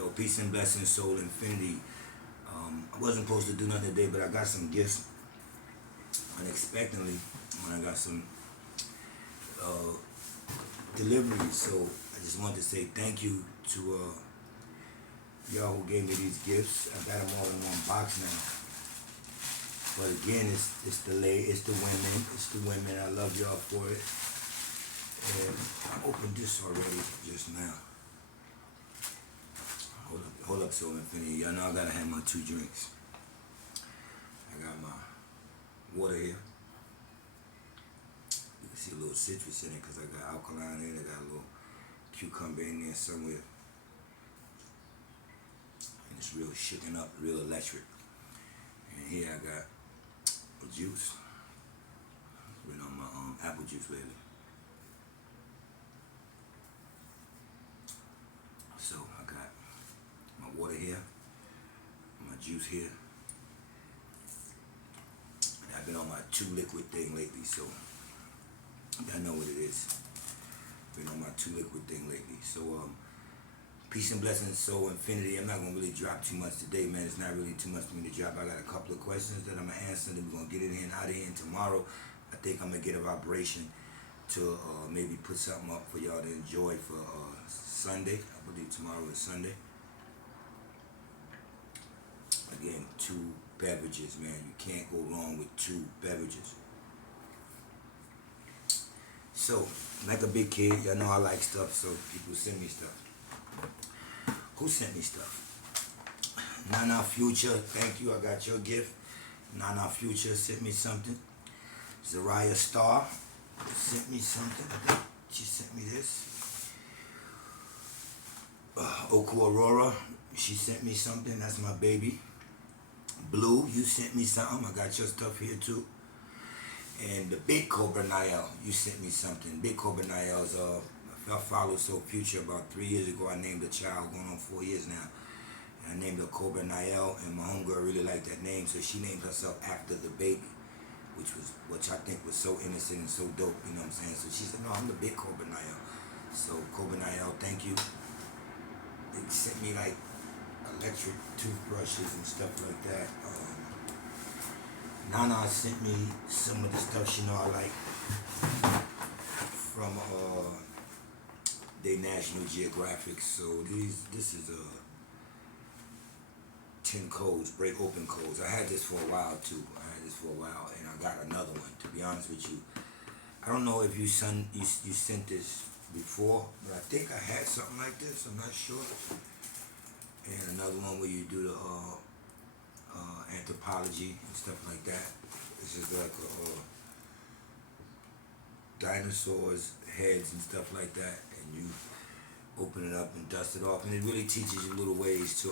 Yo, peace and blessings, soul infinity. I wasn't supposed to do nothing today, but I got some gifts unexpectedly when I got some uh, deliveries. So I just wanted to say thank you to y'all who gave me these gifts. I got them all in one box now. But again, it's the women. I love y'all for it. And I opened this already just now. Hold up, Soul Infinity. Y'all know I gotta have my 2 drinks. I got my water here. You can see a little citrus in it because I got alkaline in it. I got a little cucumber in there somewhere. And it's real shaken up, real electric. And here I got a juice. Been on my apple juice lately. So I got my water here, my juice here. And I've been on my 2 liquid thing lately, so y'all know what it is. Been on my 2 liquid thing lately. So peace and blessings, soul infinity. I'm not gonna really drop too much today, man. It's not really too much for me to drop. I got a couple of questions that I'm gonna answer, then we're gonna get it in out of here. And tomorrow, I think I'm gonna get a vibration to maybe put something up for y'all to enjoy for Sunday. I believe tomorrow is Sunday. Again, 2 beverages, man. You can't go wrong with 2 beverages. So, like a big kid, y'all know I like stuff, so people send me stuff. Who sent me stuff? Nana Future, thank you. I got your gift. Nana Future sent me something. Zariah Star sent me something. I think she sent me this. Oku Aurora, she sent me something. That's my baby. Blue, you sent me something. I got your stuff here too. And the Big Cobra Nael, you sent me something. Big Cobra Nael's I followed Soul Future about 3 years ago. I named a child, going on 4 years now. And I named her Cobra Nael, and my homegirl really liked that name, so she named herself after the baby, which I think was so innocent and so dope, you know what I'm saying? So she said, no, I'm the Big Cobra Nael. So Cobra Nael, thank you. They sent me like electric toothbrushes and stuff like that. Nana sent me some of the stuff she know I like from they National Geographic. So this is 10 codes, break open codes. I had this for a while too. And I got another one. To be honest with you, I don't know if you sent this before, but I think I had something like this. I'm not sure. And another one where you do the anthropology and stuff like that. This is like dinosaurs, heads and stuff like that, and you open it up and dust it off, and it really teaches you little ways to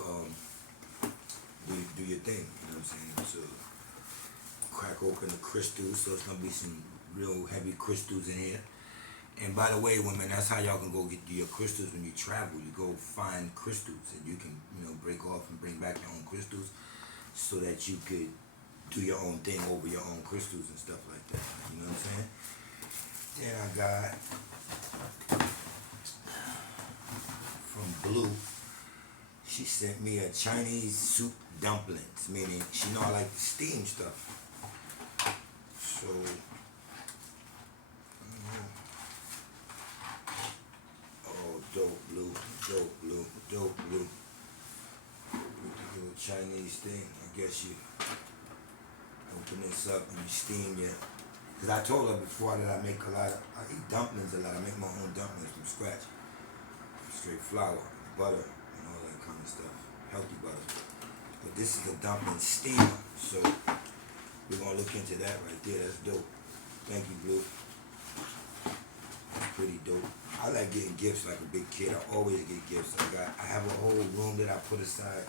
do your thing. You know what I'm saying? To crack open the crystals. So it's gonna be some real heavy crystals in here. And by the way, women, that's how y'all can go get your crystals when you travel. You go find crystals, and you can, break off and bring back your own crystals, so that you could do your own thing over your own crystals and stuff like that. You know what I'm saying? Then I got from Blue. She sent me a Chinese soup dumplings, meaning she know I like to steam stuff. So. Dope blue. With the little Chinese thing. I guess you open this up and you steam your. Because I told her before that I eat dumplings a lot. I make my own dumplings from scratch. Straight flour, butter, and all that kind of stuff. Healthy butter. But this is a dumpling steamer. So we're going to look into that right there. That's dope. Thank you, Blue. Pretty dope. I like getting gifts like a big kid. I always get gifts. I have a whole room that I put aside.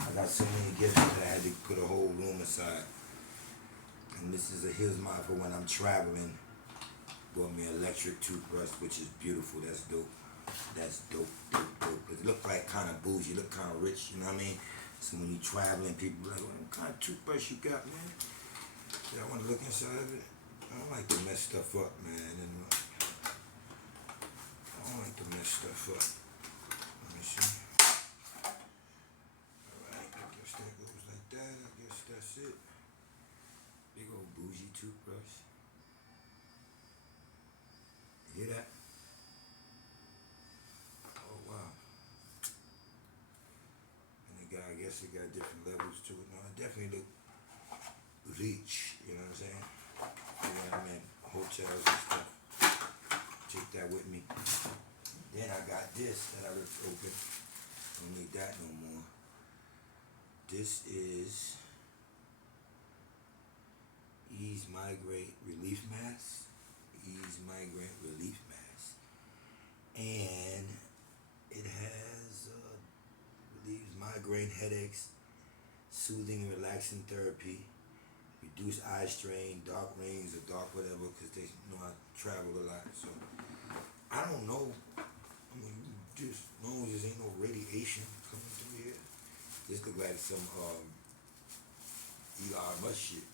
I got so many gifts that I had to put a whole room aside. And this is here's mine for when I'm traveling. Bought me an electric toothbrush, which is beautiful. That's dope. That's dope. It look like kind of bougie. Look kind of rich. You know what I mean? So when you traveling, people be like, what kind of toothbrush you got, man? I want to look inside of it. I don't like to mess stuff up, man. I don't like to mess stuff up. Let me see. guess it got different levels to it. No, it definitely look rich, you know what I'm saying? When I'm in hotels and stuff, take that with me. Then I got this that I ripped open. Don't need that no more. This is Ease Migraine Relief Mask. Ease Migraine Relief Mask. And it has relieves migraine headaches, soothing and relaxing therapy, reduce eye strain, dark rings or dark whatever, because they know I travel a lot. So I don't know. I mean, just long as there ain't no radiation coming through here. This look like some Elon Musk shit.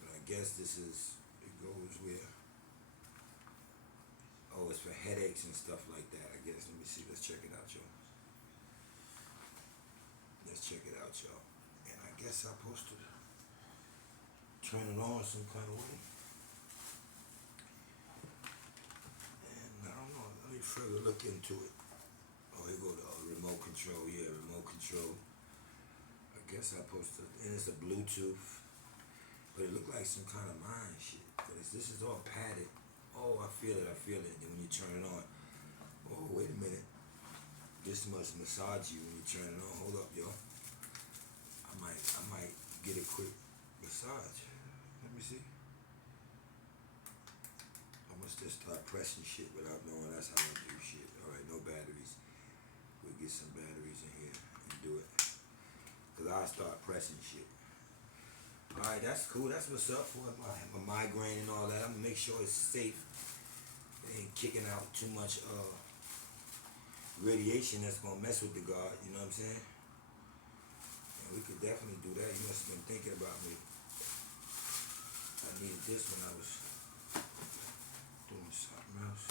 But I guess this is, it goes where, oh, it's for headaches and stuff like that, I guess. Let me see, let's check it out, y'all. Let's check it out, y'all. And I guess I'm supposed to turn it on some kind of way. And I don't know, let me further look into it. Oh, here go the remote control. Yeah, remote control. I guess I'm supposed to, and it's a Bluetooth. But it looked like some kind of mind shit. But this is all padded. Oh, I feel it. Then when you turn it on, oh, wait a minute. This must massage you when you turn it on. Hold up, yo. I might get a quick massage. Let me see. I must just start pressing shit without knowing that's how I do shit. All right, no batteries. We'll get some batteries in here and do it. Cause I'll start pressing shit. All right, that's cool. That's what's up for my migraine and all that. I'm gonna make sure it's safe. It ain't kicking out too much radiation that's gonna mess with the guard. You know what I'm saying? And we could definitely do that. You must have been thinking about me. I needed this when I was doing something else.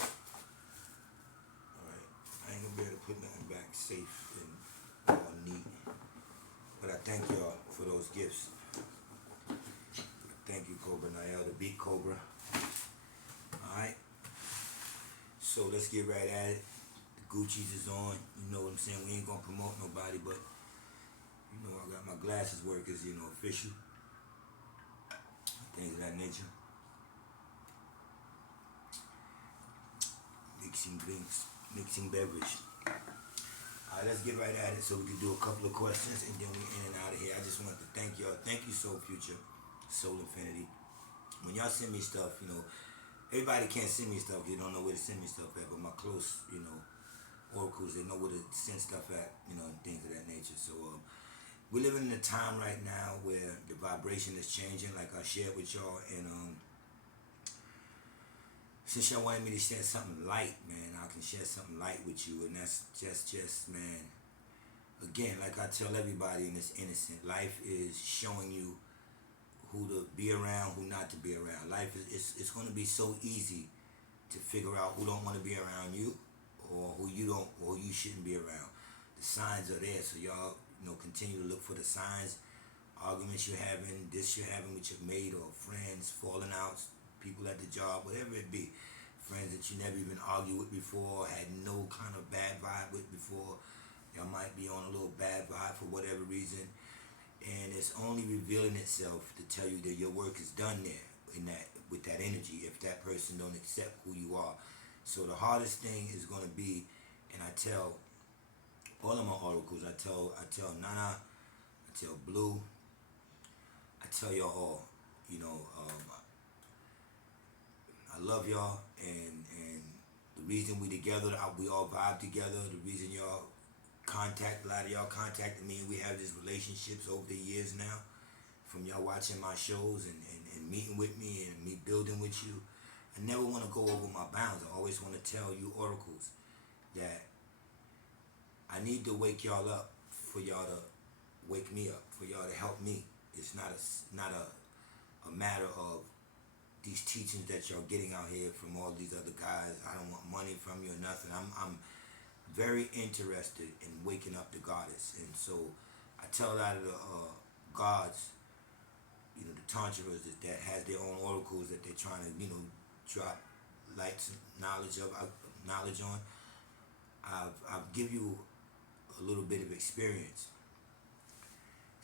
All right, I ain't gonna be able to put nothing back safe and all neat. But I thank y'all for those gifts. Thank you, Cobra Niall, the Beat Cobra. Alright. So let's get right at it. The Gucci's is on. You know what I'm saying? We ain't gonna promote nobody, but you know I got my glasses workers, you know, official. Things of that nature. Mixing drinks, mixing beverage. Alright, let's get right at it so we can do a couple of questions and then we in and out of here. I just want to thank y'all. Thank you, Soul Future. Soul Infinity. When y'all send me stuff, you know, everybody can't send me stuff. You don't know where to send me stuff at, but my close, you know, oracles, they know where to send stuff at, you know, and things of that nature. So we're living in a time right now where the vibration is changing, like I shared with y'all, and since y'all wanted me to share something light, man, I can share something light with you, and that's just, man, again, like I tell everybody in this innocent, life is showing you who to be around, who not to be around. Life is it's going to be so easy to figure out who don't want to be around you, or who you don't, or who you shouldn't be around. The signs are there, so y'all, you know, continue to look for the signs. Arguments you're having, this you're having with your mate or friends, falling out, people at the job, whatever it be. Friends that you never even argued with before, had no kind of bad vibe with before. Y'all might be on a little bad vibe for whatever reason. And it's only revealing itself to tell you that your work is done there in that, with that energy, if that person don't accept who you are. So the hardest thing is going to be, and I tell all of my oracles, I tell Nana, I tell Blue, I tell y'all all, you know, I love y'all, and the reason we together, we all vibe together, the reason y'all contact, a lot of y'all contacted me, and we have these relationships over the years now, from y'all watching my shows and meeting with me and me building with you. I never want to go over my bounds. I always want to tell you oracles that I need to wake y'all up for y'all to wake me up, for y'all to help me. It's not a matter of these teachings that y'all getting out here from all these other guys. I don't want money from you or nothing. I'm very interested in waking up the goddess, and so I tell a lot of the gods, you know, the tantras that has their own oracles that they're trying to, you know, drop lights knowledge on. I've give you a little bit of experience,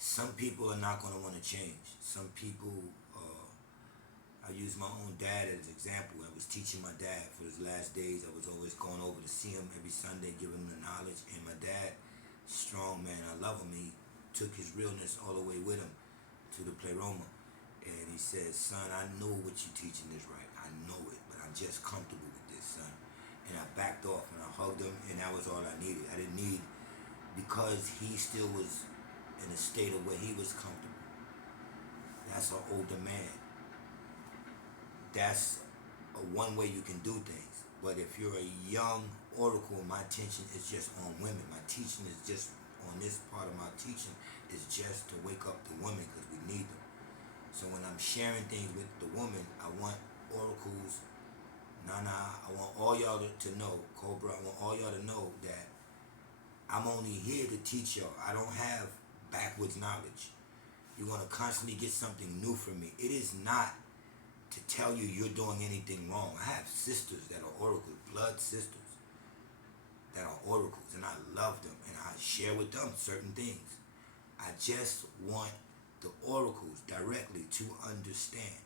Some people are not going to want to change. Some people, I use my own dad as an example. I was teaching my dad for his last days. I was always going over to see him every Sunday, giving him the knowledge. And my dad, strong man, I love him. He took his realness all the way with him to the pleroma. And he said, son, I know what you're teaching is right. I know it, but I'm just comfortable with this, son. And I backed off and I hugged him, and that was all I needed. I didn't need, because he still was in a state of where he was comfortable. That's an older man. That's one way you can do things. But if you're a young oracle, my attention is just on women. My teaching is just on this part of my teaching is just to wake up the women, because we need them. So when I'm sharing things with the woman, I want oracles, Nana, I want all y'all to know, Cobra, I want all y'all to know that I'm only here to teach y'all. I don't have backwards knowledge. You're going to constantly get something new from me. It is not to tell you you're doing anything wrong. I have sisters that are oracles, blood sisters that are oracles, and I love them, and I share with them certain things. I just want the oracles directly to understand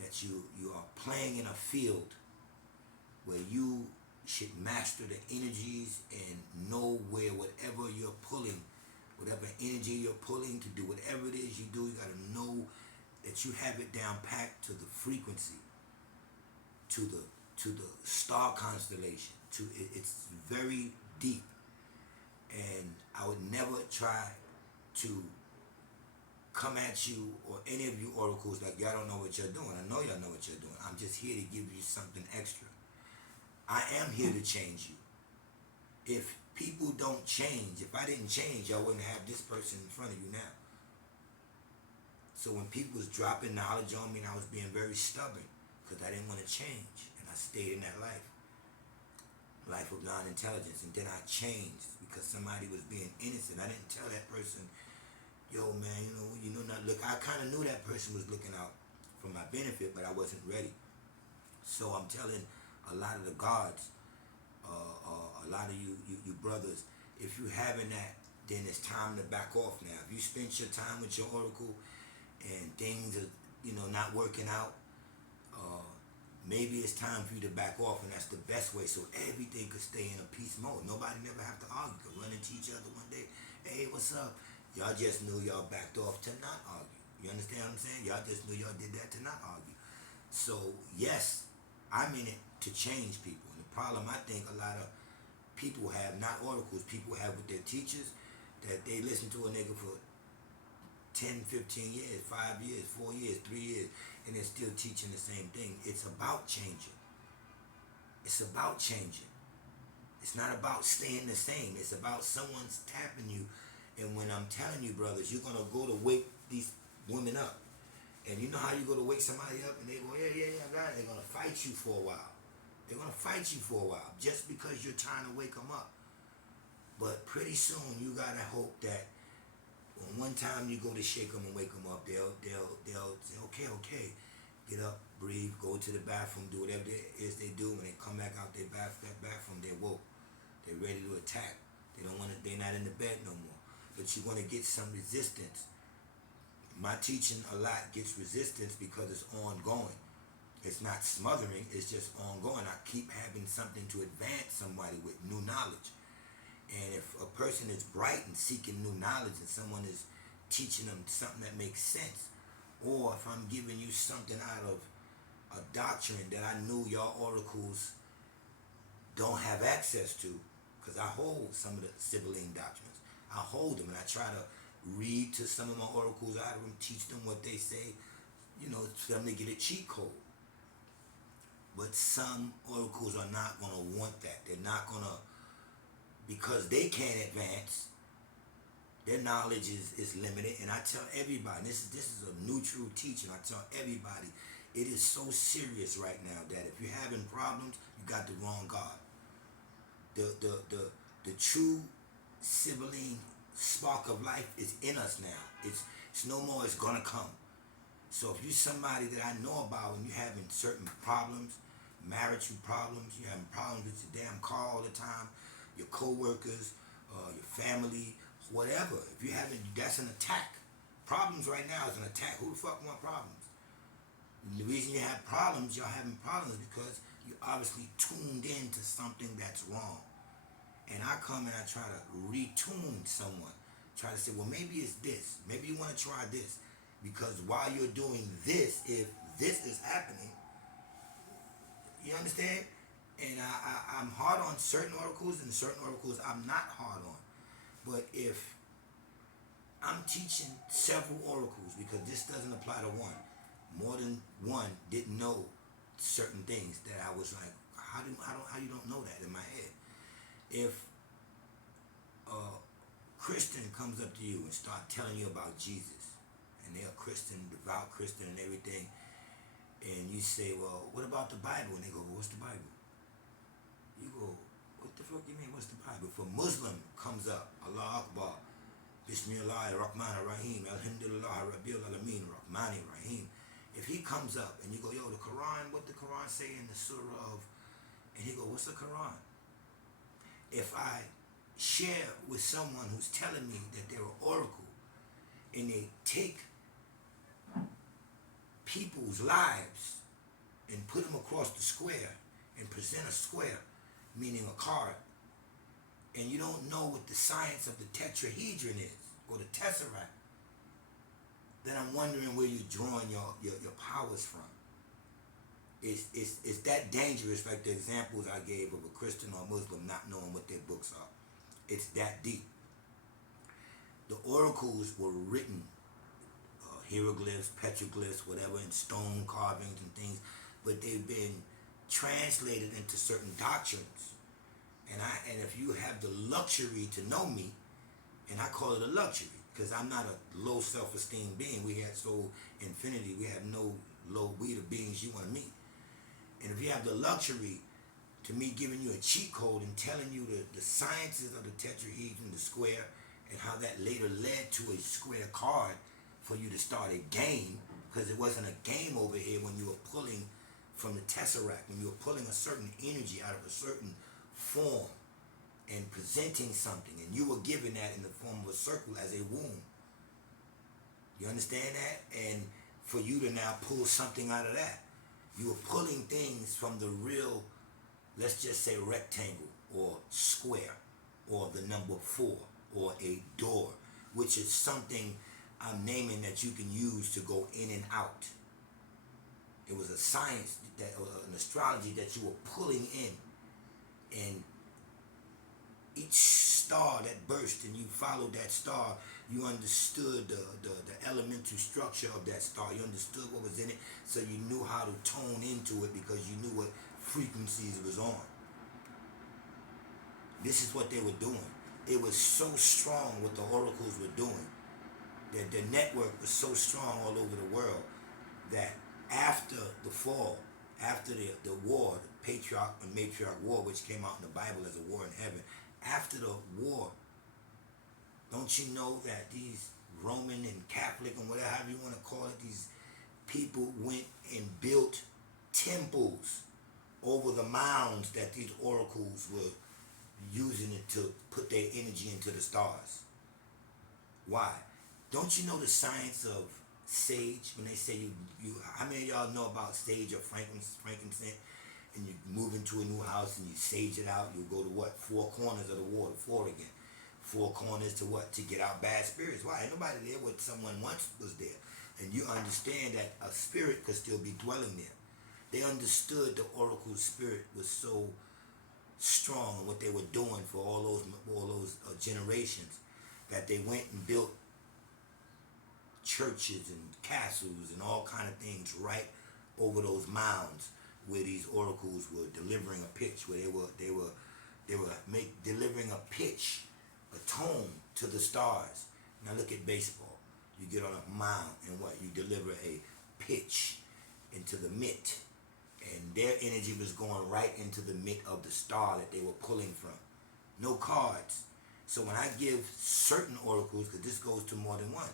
that you are playing in a field where you should master the energies and know where whatever you're pulling, whatever energy you're pulling to do whatever it is you do, you got to know that you have it down packed to the frequency, to the star constellation. It's very deep, and I would never try to come at you or any of you oracles like y'all don't know what you're doing. I know y'all know what you're doing. I'm just here to give you something extra. I am here to change you. If people don't change, if I didn't change, y'all wouldn't have this person in front of you now. So when people was dropping knowledge on me, and I was being very stubborn because I didn't want to change, and I stayed in that life of non-intelligence, and then I changed because somebody was being innocent. I didn't tell that person, yo man, you know not look. I kind of knew that person was looking out for my benefit, but I wasn't ready. So I'm telling a lot of the gods, a lot of you brothers, if you having that, then it's time to back off now. If you spent your time with your oracle and things are not working out, maybe it's time for you to back off, and that's the best way, so everything could stay in a peace mode. Nobody never have to argue. Could run into each other one day. Hey, what's up? Y'all just knew y'all backed off to not argue. You understand what I'm saying? Y'all just knew y'all did that to not argue. So yes, I'm in it to change people. And the problem I think a lot of people have, not oracles, people have with their teachers, that they listen to a nigga for 10, 15 years, 5 years, 4 years, 3 years, and they're still teaching the same thing. It's about changing. It's about changing. It's not about staying the same. It's about someone's tapping you. And when I'm telling you, brothers, you're going to go to wake these women up. And you know how you go to wake somebody up and they go, yeah, I got it. They're going to fight you for a while. They're going to fight you for a while just because you're trying to wake them up. But pretty soon you got to hope that when one time you go to shake them and wake them up, they'll say, okay, get up, breathe, go to the bathroom, do whatever it is they do. When they come back out that bathroom, they're woke. They're ready to attack. They don't want to. They're not in the bed no more. But you're going to get some resistance. My teaching a lot gets resistance because it's ongoing. It's not smothering. It's just ongoing. I keep having something to advance somebody with new knowledge. And if a person is bright and seeking new knowledge and someone is teaching them something that makes sense, or if I'm giving you something out of a doctrine that I knew y'all oracles don't have access to, because I hold some of the Sibylline doctrines. I hold them and I try to read to some of my oracles out of them, teach them what they say, for them to get a cheat code. But some oracles are not going to want that. They're not going to, because they can't advance. Their knowledge is limited. And I tell everybody, this is a neutral teaching. I tell everybody, it is so serious right now that if you're having problems, you got the wrong God. The true Sibylline spark of life is in us now. It's no more, it's gonna come. So if you're somebody that I know about and you're having certain problems, marital problems, you're having problems with your damn car all the time, your co-workers, your family, whatever. If you haven't, that's an attack. Problems right now is an attack. Who the fuck want problems? And the reason you have problems, you're having problems because you obviously tuned into something that's wrong. And I come and I try to retune someone. Try to say, well, maybe it's this. Maybe you want to try this. Because while you're doing this, if this is happening, you understand? And I'm hard on certain oracles and certain oracles I'm not hard on. But if I'm teaching several oracles, because this doesn't apply to one, more than one didn't know certain things that I was like, how you don't know that in my head? If a Christian comes up to you and start telling you about Jesus, and they're a Christian, devout Christian and everything, and you say, well, what about the Bible? And they go, well, what's the Bible? You go, what the fuck you mean, what's the Bible? If a Muslim comes up, Allah Akbar, Bismillah ar-Rahman ar-Rahim, Alhamdulillah Rabbil Alameen, Rahmani Rahim. If he comes up and you go, yo, the Quran, what the Quran say in the surah of, and he go, what's the Quran? If I share with someone who's telling me that they're an oracle, and they take people's lives and put them across the square and present a square, meaning a card, and you don't know what the science of the tetrahedron is, or the tesseract, then I'm wondering where you're drawing your powers from. It's that dangerous, like the examples I gave of a Christian or Muslim not knowing what their books are. It's that deep. The oracles were written, hieroglyphs, petroglyphs, whatever, in stone carvings and things, but they've been translated into certain doctrines. And if you have the luxury to know me, and I call it a luxury, because I'm not a low self-esteem being. We had so infinity, we have no low, we the beings you want to meet. And if you have the luxury to me giving you a cheat code and telling you the sciences of the tetrahedron, the square, and how that later led to a square card for you to start a game, because it wasn't a game over here when you were pulling from the tesseract, when you were pulling a certain energy out of a certain form and presenting something, and you were given that in the form of a circle as a womb. You understand that? And for you to now pull something out of that, you were pulling things from the real, let's just say rectangle or square or the number 4 or a door, which is something I'm naming that you can use to go in and out. It was a science, that an astrology that you were pulling in, and each star that burst and you followed that star, you understood the elemental structure of that star. You understood what was in it, so you knew how to tone into it because you knew what frequencies it was on. This is what they were doing. It was so strong what the oracles were doing. The network was so strong all over the world that after the fall, after the war, the patriarch and matriarch war, which came out in the Bible as a war in heaven, after the war, don't you know that these Roman and Catholic and whatever you want to call it, these people went and built temples over the mounds that these oracles were using it to put their energy into the stars? Why? Don't you know the science of sage? When they say you how many of y'all know about sage or frankincense? And you move into a new house and you sage it out, you go to what? 4 corners of the wall, the floor again. 4 corners to what? To get out bad spirits. Why? Ain't nobody there what someone once was there. And you understand that a spirit could still be dwelling there. They understood the oracle spirit was so strong and what they were doing for all those generations, that they went and built churches and castles and all kind of things right over those mounds where these oracles were delivering a pitch, where they were delivering a pitch, a tone to the stars. Now look at baseball. You get on a mound and what? You deliver a pitch into the mitt, and their energy was going right into the mitt of the star that they were pulling from. No cards. So when I give certain oracles, because this goes to more than one,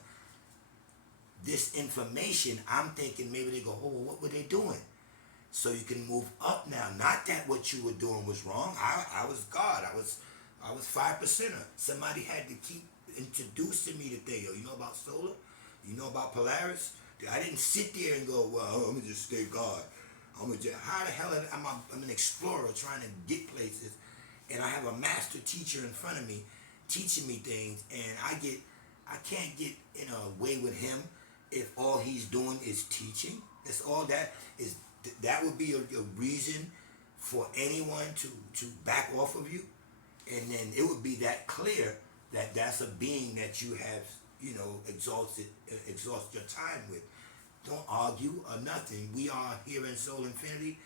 this information, I'm thinking maybe they go, oh, well, what were they doing? So you can move up now. Not that what you were doing was wrong. I was God. I was I was 5%er. Somebody had to keep introducing me to Theo. You know about solar? You know about Polaris? I didn't sit there and go, well, I'm gonna just stay God. How the hell I'm an explorer trying to get places, and I have a master teacher in front of me teaching me things, and I can't get in a way with him if all he's doing is teaching. That's all that is. That would be a reason for anyone to back off of you, and then it would be that clear that that's a being that you have, exhaust your time with. Don't argue or nothing. We are here in Soul Infinity.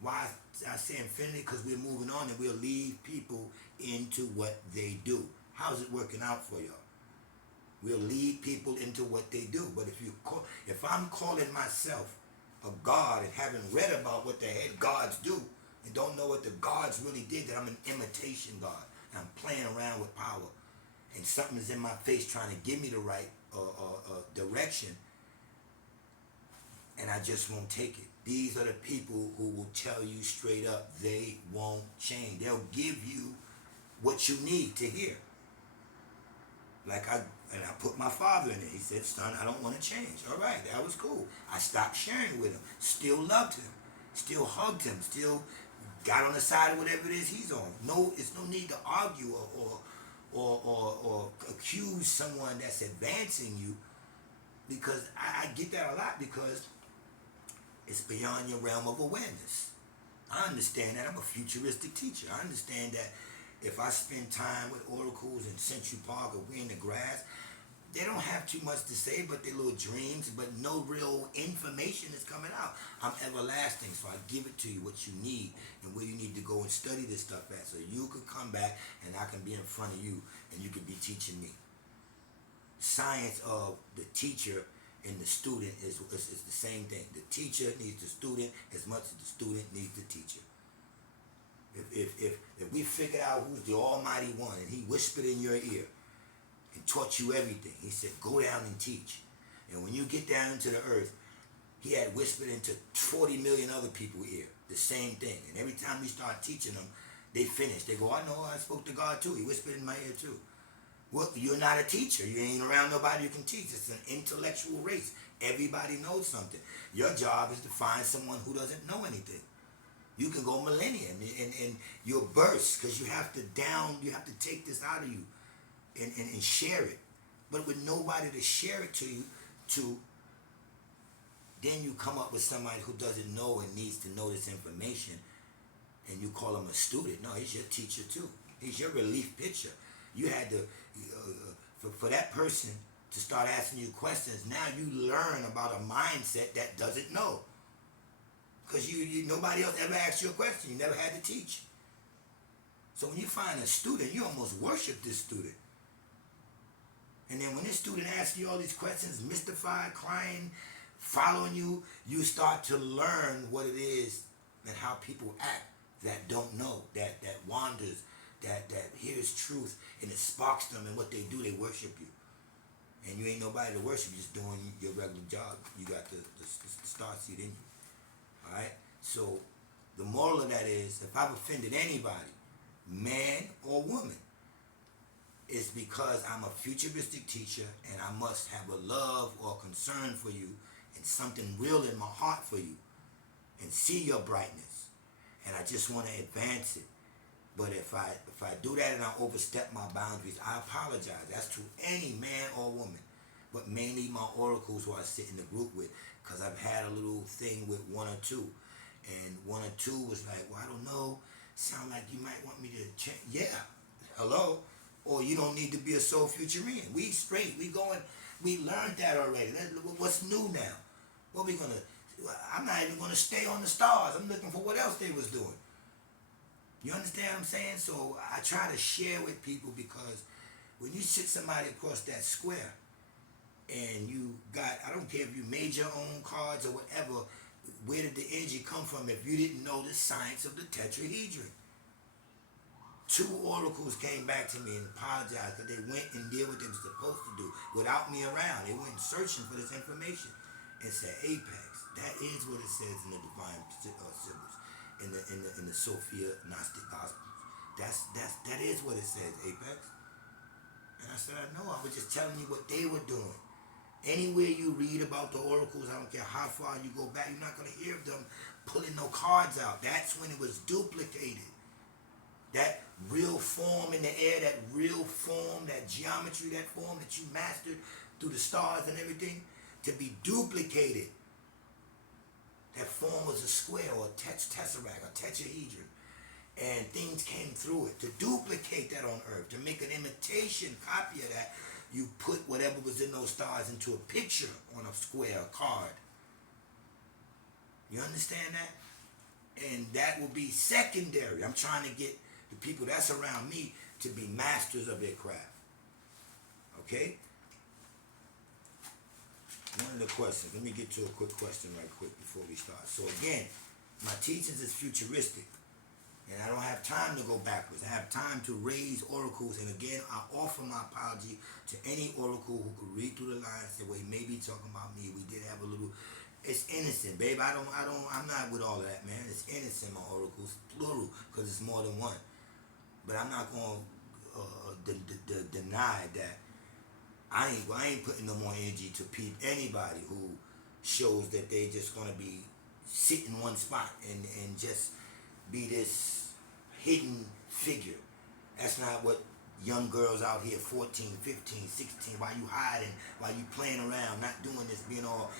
Why I say infinity? Because we're moving on and we'll lead people into what they do. How's it working out for y'all? We'll lead people into what they do. But if I'm calling myself a God and haven't read about what the head gods do and don't know what the gods really did, that I'm an imitation God. And I'm playing around with power. And something is in my face trying to give me the right direction, and I just won't take it. These are the people who will tell you straight up they won't change. They'll give you what you need to hear. I put my father in it. He said, son, I don't want to change. All right, that was cool. I stopped sharing with him. Still loved him. Still hugged him. Still got on the side of whatever it is he's on. No, it's no need to argue or accuse someone that's advancing you, because I get that a lot, because it's beyond your realm of awareness. I understand that. I'm a futuristic teacher. I understand that if I spend time with oracles in Central Park or we in the grass, they don't have too much to say but their little dreams, but no real information is coming out. I'm everlasting, so I give it to you what you need and where you need to go and study this stuff at, so you could come back and I can be in front of you and you could be teaching me. Science of the teacher and the student is the same thing. The teacher needs the student as much as the student needs the teacher. If we figure out who's the Almighty One and he whispered in your ear and taught you everything, he said, go down and teach. And when you get down into the earth, he had whispered into 40 million other people's ear the same thing. And every time we start teaching them, they finish. They go, I know, I spoke to God too. He whispered in my ear too. Well, you're not a teacher. You ain't around nobody who can teach. It's an intellectual race. Everybody knows something. Your job is to find someone who doesn't know anything. You can go millennium and you'll burst, because you have to take this out of you and share it. But with nobody to share it to you, then you come up with somebody who doesn't know and needs to know this information, and you call him a student. No, he's your teacher too. He's your relief pitcher. You had to, for that person to start asking you questions, now you learn about a mindset that doesn't know. Because nobody else ever asked you a question. You never had to teach. So when you find a student, you almost worship this student. And then when this student asks you all these questions, mystified, crying, following you, you start to learn what it is and how people act that don't know, that wanders, that hears truth, and it sparks them, and what they do, they worship you. And you ain't nobody to worship, you're just doing your regular job. You got the star seed in you. Alright? So the moral of that is, if I've offended anybody, man or woman, it's because I'm a futuristic teacher and I must have a love or concern for you and something real in my heart for you and see your brightness. And I just want to advance it. But if I do that and I overstep my boundaries, I apologize. That's to any man or woman, but mainly my oracles who I sit in the group with, because I've had a little thing with one or two. And one or two was like, well, I don't know, sound like you might want me to change. Yeah, hello? Or you don't need to be a soul futurian. We straight, we learned that already. What's new now? What we gonna, I'm not even gonna stay on the stars. I'm looking for what else they was doing. You understand what I'm saying? So I try to share with people, because when you sit somebody across that square and you got, I don't care if you made your own cards or whatever, where did the energy come from if you didn't know the science of the tetrahedron? 2 oracles came back to me and apologized because they went and did what they were supposed to do without me around. They went searching for this information and said, Apex, that is what it says in the divine symbols, in the Sophia Gnostic Gospels. That is what it says, Apex. And I said, I know. I was just telling you what they were doing. Anywhere you read about the oracles, I don't care how far you go back, you're not going to hear of them pulling no cards out. That's when it was duplicated. That real form in the air, that real form, that geometry, that form that you mastered through the stars and everything, to be duplicated. That form was a square or a tesseract, a tetrahedron. And things came through it. To duplicate that on Earth, to make an imitation copy of that, you put whatever was in those stars into a picture on a square, a card. You understand that? And that will be secondary. I'm trying to get the people that's around me to be masters of their craft. Okay? One of the questions, let me get to a quick question right quick before we start. So again, my teachings is futuristic. And I don't have time to go backwards. I have time to raise oracles. And again, I offer my apology to any oracle who could read through the lines and say, well, he may be talking about me. We did have a little, it's innocent, babe. I'm not with all of that, man. It's innocent, my oracles, plural, because it's more than one. But I'm not going to deny that I ain't putting no more energy to peep anybody who shows that they just going to be sit in one spot and just be this hidden figure. That's not what young girls out here, 14, 15, 16, while you hiding, while you playing around, not doing this, being all